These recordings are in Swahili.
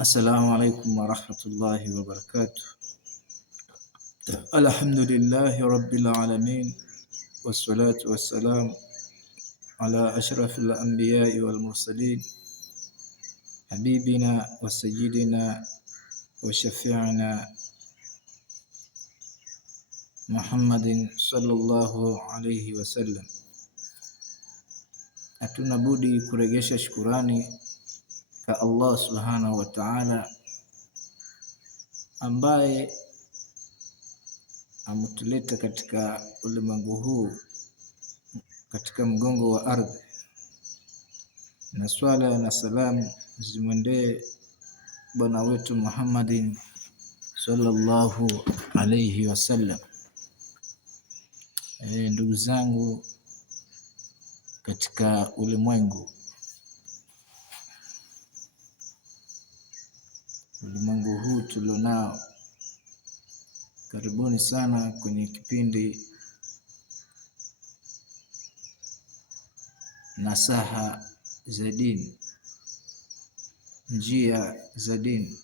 Assalamu alaikum warahmatullahi wabarakatuh. Alhamdulillahi rabbil alamin, wassalatu wassalamu ala ashrafil anbiya'i wal mursalin, habibina wa sayyidina wa shafi'ina Muhammadin sallallahu alayhi wasallam. Hatuna budi kurejesha shukurani kwa Allah subhanahu wa ta'ala ambaye ametuleta katika ulimwengu huu katika mgongo wa ardhi, na swala na salamu zimwendee bwana wetu Muhammadin sallallahu alayhi wasallam. Ndugu zangu katika ulimwengu huu tulionao, karibuni sana kwenye kipindi nasaha za dini, njia za dini,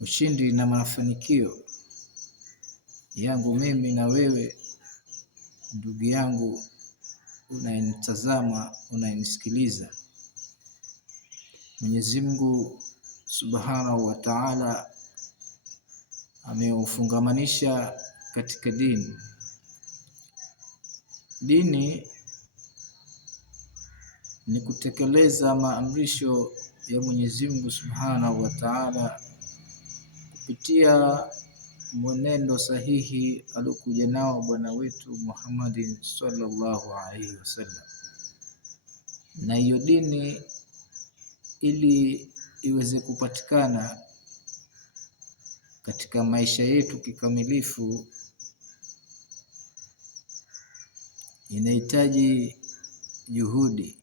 ushindi na mafanikio yangu mimi na wewe, ndugu yangu unayenitazama, unayenisikiliza. Mwenyezi Mungu Subhanahu wa Ta'ala ameufungamanisha katika dini. Dini ni kutekeleza maamrisho ya Mwenyezi Mungu Subhanahu wa Ta'ala kupitia mwenendo sahihi aliokuja nao bwana wetu Muhammadin sallallahu alaihi wasallam. Na hiyo dini ili iweze kupatikana katika maisha yetu kikamilifu, inahitaji juhudi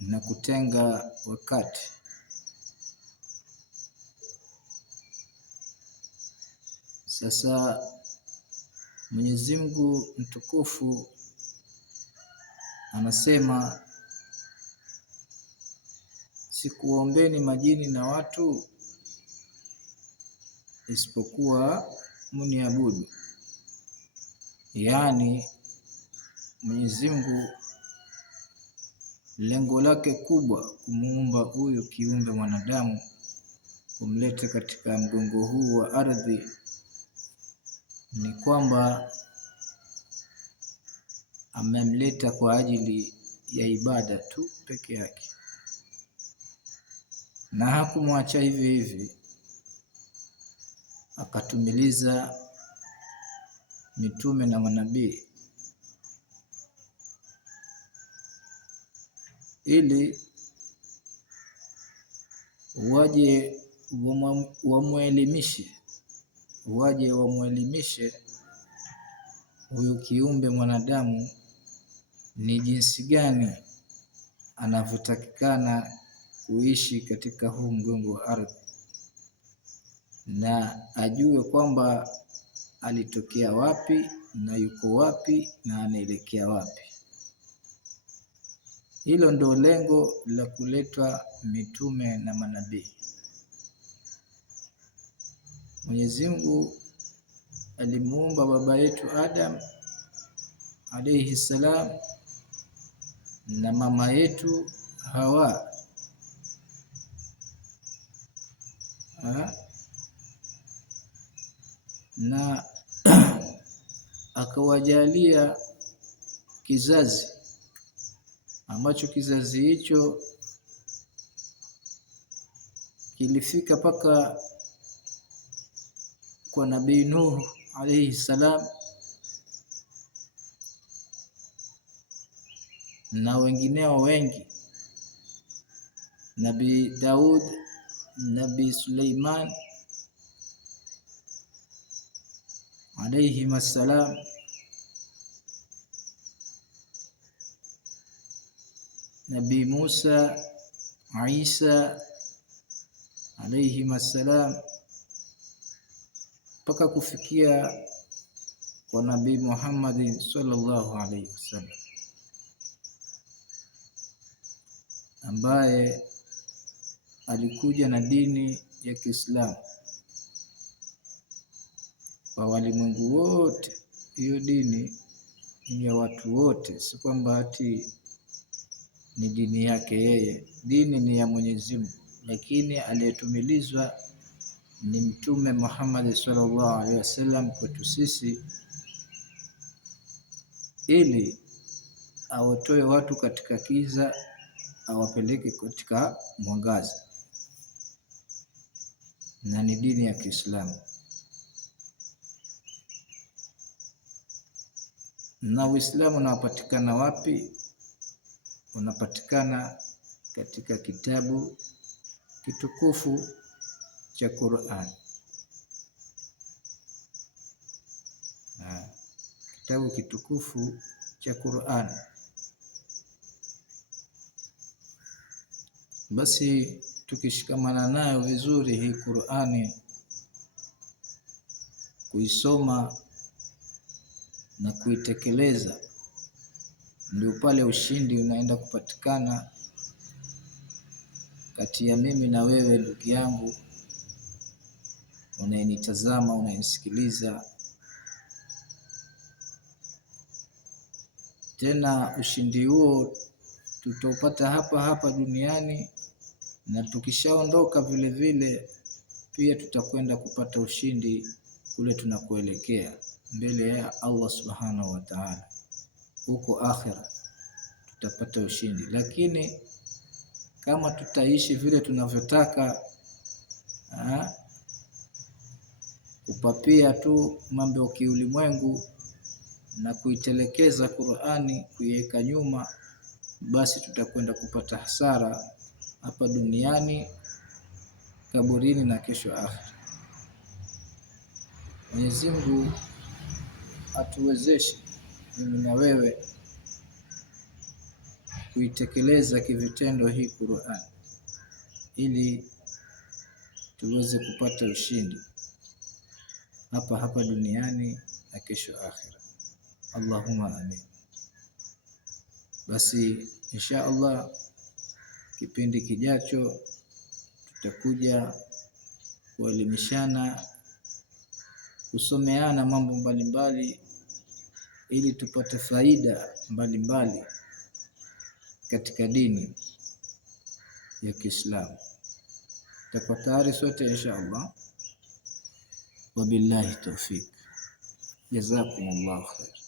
na kutenga wakati. Sasa Mwenyezi Mungu mtukufu anasema, sikuombeni majini na watu isipokuwa mniabudu. Yaani Mwenyezi Mungu lengo lake kubwa kumuumba huyu kiumbe mwanadamu, kumleta katika mgongo huu wa ardhi, ni kwamba amemleta kwa ajili ya ibada tu peke yake, na hakumwacha hivi hivi, akatumiliza mitume na manabii ili waje wamwelimishe huyu kiumbe mwanadamu ni jinsi gani anavyotakikana kuishi katika huu mgongo wa ardhi, na ajue kwamba alitokea wapi na yuko wapi na anaelekea wapi. Hilo ndo lengo la kuletwa mitume na manabii. Mwenyezi Mungu alimuumba baba yetu Adam alayhi salam na mama yetu Hawa, na akawajalia kizazi ambacho kizazi hicho kilifika paka kwa Nabii Nuh alayhi salam na wengineo wengi, Nabii Daud, Nabii Suleiman alayhi salam, Nabii Musa, Isa alayhi salam, mpaka kufikia kwa Nabii Muhammad sallallahu alayhi wasallam, ambaye alikuja na dini ya Kiislamu kwa walimwengu wote. Hiyo dini ni ya watu wote, si kwamba ati ni dini yake yeye. Dini ni ya Mwenyezi Mungu, lakini aliyetumilizwa ni Mtume Muhammad sallallahu alaihi wasallam kwetu sisi, ili awatoe watu katika kiza awapeleke katika mwangaza, na ni dini ya Kiislamu. Na Uislamu unapatikana wapi? Unapatikana katika kitabu kitukufu cha Qur'an. Kitabu kitukufu cha Qur'an. Basi tukishikamana nayo vizuri hii Qur'ani, kuisoma na kuitekeleza, ndio pale ushindi unaenda kupatikana kati ya mimi na wewe, ndugu yangu unayenitazama, unayenisikiliza. Tena ushindi huo tutaupata hapa hapa duniani, na tukishaondoka vile vile pia tutakwenda kupata ushindi kule tunakoelekea mbele ya Allah subhanahu wa ta'ala. Huko akhira tutapata ushindi, lakini kama tutaishi vile tunavyotaka, kupapia tu mambo ya kiulimwengu na kuitelekeza Qur'ani, kuiweka nyuma, basi tutakwenda kupata hasara hapa duniani, kaburini na kesho akhira. Mwenyezi Mungu atuwezeshe mimi na wewe kuitekeleza kivitendo hii Qur'an, ili tuweze kupata ushindi hapa hapa duniani na kesho akhira. Allahumma amin. Basi insha Allah kipindi kijacho tutakuja kuelimishana, kusomeana mambo mbalimbali, ili tupate faida mbalimbali katika dini ya Kiislamu. Tutakuwa tayari sote insha Allah. Wabillahi tawfik. Jazakumullahu khair.